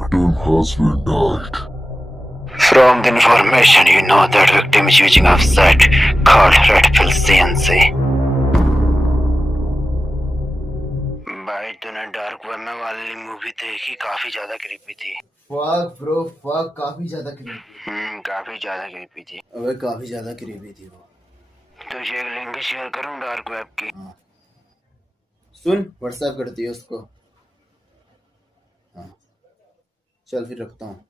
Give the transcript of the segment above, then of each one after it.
victim has been died. From the information, you know that victim is using a set called Red Pill CNC. भाई तूने dark web में वाली movie देखी? काफी ज्यादा creepy थी। फक ब्रो फक, काफी ज्यादा क्रीपी। काफी ज्यादा क्रीपी थी। अबे काफी ज्यादा क्रीपी थी वो। तुझे एक लिंक शेयर करूं डार्क वेब की? सुन, व्हाट्सएप करती है उसको। हाँ चल फिर रखता हूँ।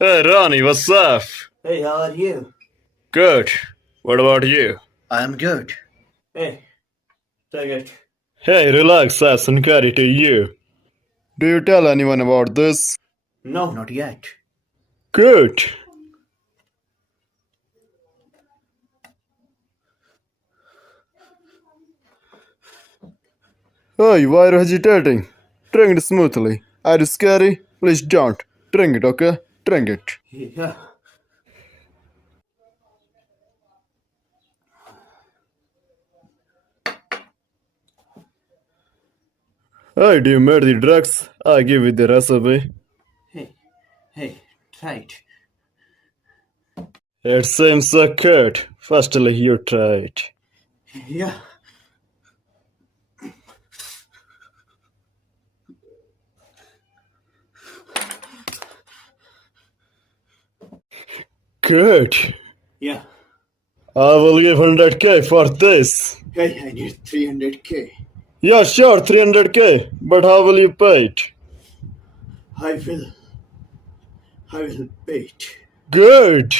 Hey Ronnie, what's up? Hey, how are you? Good. What about you? I'm good. Hey, take it. Hey, relax, ass and carry to you. Do you tell anyone about this? No, not yet. Good. Hey, why are you hesitating? Drink it smoothly. Are you scary? Please don't. Drink it, okay? Drink it. Yeah. Hey, do you made the drugs? I give you the recipe. Hey, try it. It seems so good. Firstly, you try it. Yeah. Good. Yeah. I will give 100k for this. Hey, I need 300k. Yeah, sure, 300k. But how will you pay it? I will pay it. Good.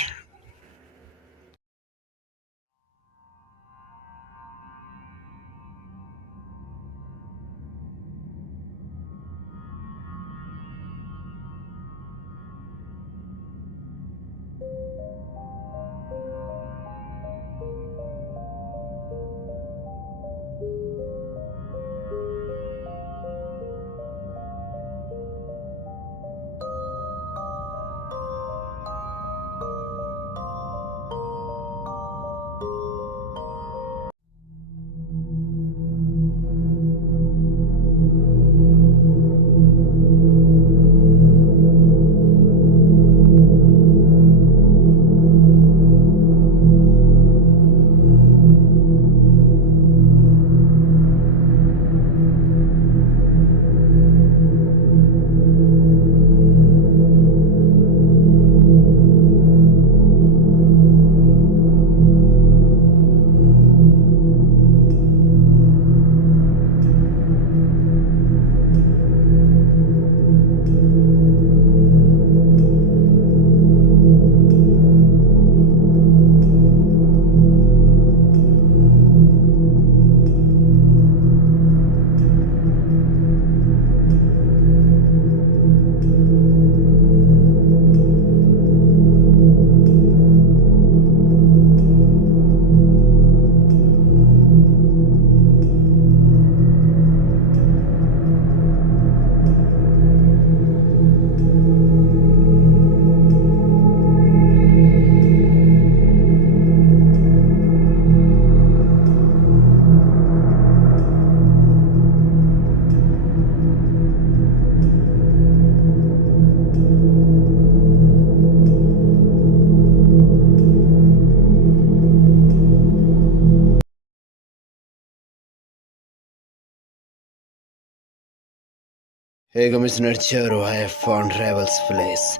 Hey, Commissioner Charo, I have found Rebel's place.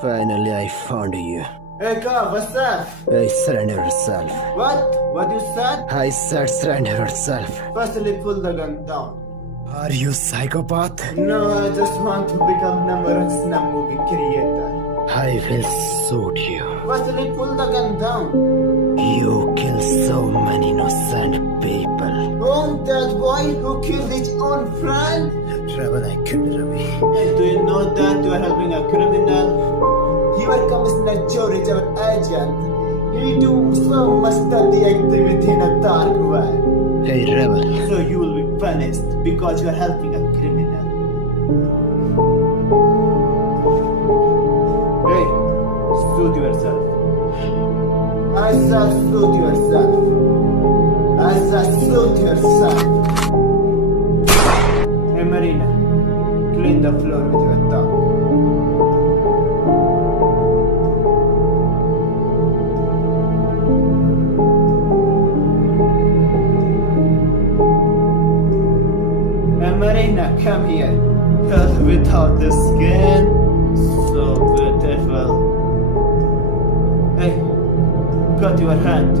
Finally, I found you. Hey, Ka, what's up? Hey, surrender yourself. What? What you said? I said surrender yourself. Firstly, pull the gun down. Are you psychopath? No, I just want to become number one snap movie creator. I will shoot you. Firstly, pull the gun down. You kill so many innocent people. Oh, that boy who killed his own friend? Rebel, I killed Ravi. Do you know that you are helping a criminal? You are Commissioner George, our agent. He do so much dirty activity in a dark web. Hey, Rebel. So you will be punished because you are helping a criminal. Hey, shoot yourself. I said shoot yourself. I said shoot yourself. Hey Marina, clean the floor with your tongue. Hey Marina, come here. Girl without the skin, so beautiful. Hey, cut your hand.